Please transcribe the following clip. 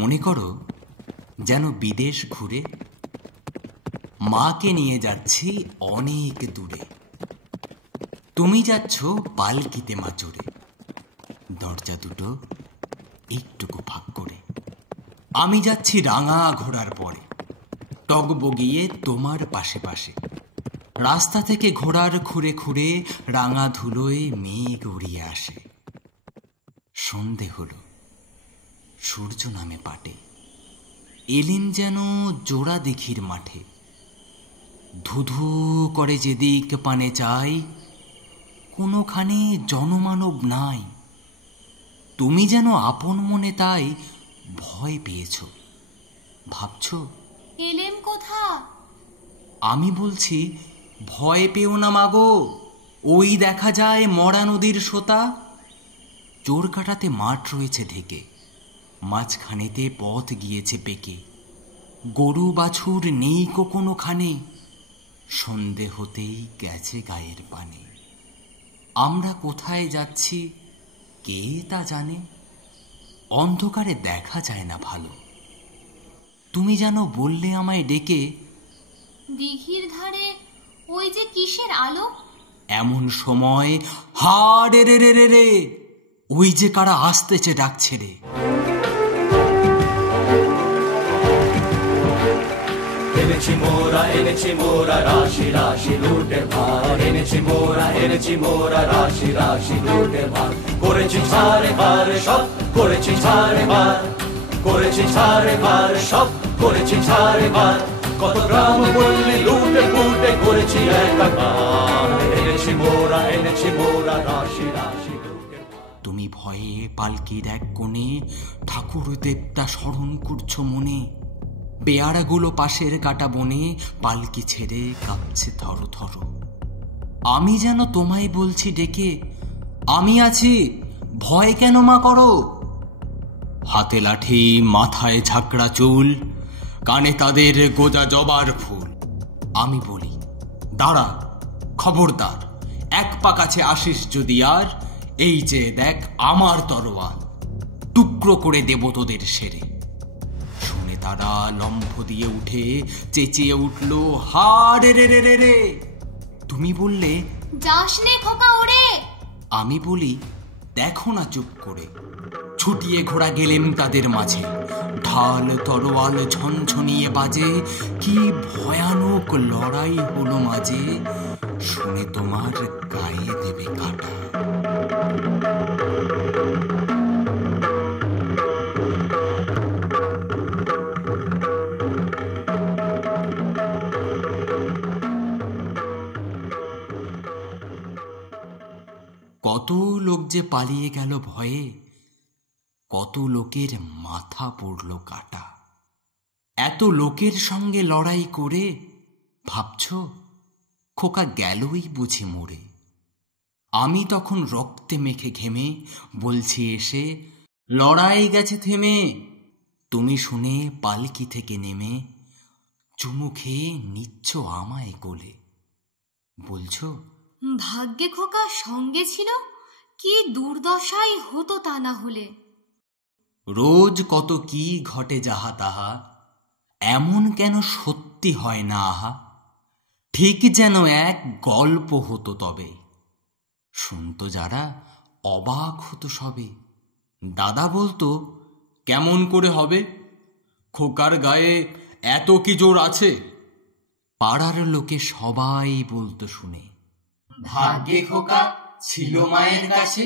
মনে করো যেন বিদেশ ঘুরে মাকে নিয়ে যাচ্ছি অনেক দূরে। তুমি যাচ্ছ পালকিতে মা চড়ে, দরজা দুটো একটুকু ফাঁক করে। আমি যাচ্ছি রাঙা ঘোড়ার পরে, টগবগিয়ে তোমার পাশে পাশে। রাস্তা থেকে ঘোড়ার খুঁড়ে খুঁড়ে রাঙা ধুলোয় মেঘ উড়িয়ে আসে। সন্ধে হলো, সূর্য নামে পাটে। এলেন যেন জোড়া দিঘির মাঠে। ধুধু করে যেদিক পানে চাই, কোনোখানে জনমানব নাই। তুমি যেন আপন মনে তাই ভয় পেয়েছ, ভাবছ এলেম কোথা? আমি বলছি ভয় পেও না মাগো, ওই দেখা যায় মরা নদীর সোতা। চোর কাটাতে মাঠ রয়েছে ঢেকে, মাঝখানেতে পথ গিয়েছে পেকে। গরু বাছুর নেই কোনোখানে, সন্ধে হতেই গেছে গায়ের পানে। আমরা কোথায় যাচ্ছি কে তা জানে, অন্ধকারে দেখা যায় না ভালো। তুমি যেন বললে আমায় ডেকে, দিঘির ধারে ওই যে কিসের আলো? এমন সময় হা রে রে রে রে রে, ওই যে কারা আসতেছে ডাকছে রে। এনেছি মোরা রাশি রাশি লুটের ভার। এনেছি মোরা রাশি রাশি লুটের ভার। করেছি ছাড়ে বার সব, করেছি ছাড়ে বার, করেছি ছাড়ে বার সব, করেছি ছাড়ে বার। কত গ্রাম বললি লুটে ফুটে করেছি একাকার। এনেছি মোরা রাশি রাশি লুটের ভার। তুমি ভয়ে পালকির এক কোণে ঠাকুর দেবতা স্মরণ করছো মনে। পেয়ারাগুলো পাশের কাটা বনে পালকি ছেড়ে কাঁপছে থর থর। আমি যেন তোমায় বলছি ডেকে, আমি আছি, ভয় কেন মা করো। হাতে লাঠি, মাথায় ঝাঁকড়া চুল, কানে তাদের গোজা জবার ফুল। আমি বলি দাঁড়া, খবরদার, এক পা কাছে আসিস যদি আর, এই যে দেখ আমার তরোয়াল, টুকরো করে দেব তোদের সেরে। শুনে তারা লম্ফ দিয়ে উঠে চেঁচিয়ে উঠল হা রে রে রে রে রে। তুমি বললে যাস নে খোকা ওরে। আমি বলি দেখো না চুপ করে। ছুটিয়ে ঘোড়া গেলেম তাদের মাঝে, ঢাল তরোয়াল ঝনঝনিয়ে বাজে। কি ভয়ানক লড়াই হলো মাঝে, শুনে তোমার গায়ে দেবে কাটা। কত লোক যে পালিয়ে গেল ভয়ে, কত লোকের মাথা পড়ল কাটা। এত লোকের সঙ্গে লড়াই করে ভাবছ খোকা গেলই বুঝি মরে। আমি তখন রক্তে মেখে ঘেমে বলছি এসে, লড়াই গেছে থেমে। তুমি শুনে পালকি থেকে নেমে চুমু খেয়ে নিচ্ছ আমায় কোলে, বলছো ভাগ্যে খোকা সঙ্গে ছিল, কি দুর্দশাই হতো তা না হলে। রোজ কত কি ঘটে যাহা তাহা, এমন কেন সত্যি হয় না আহা। ঠিক যেন এক গল্প হতো তবে, শুনতো যারা অবাক হতো সবে। দাদা বলতো কেমন করে হবে, খোকার গায়ে এত কি জোর আছে। পাড়ার লোকে সবাই বলতো শুনে, ভাগ্যে খোকা ছিল মায়ের কাছে।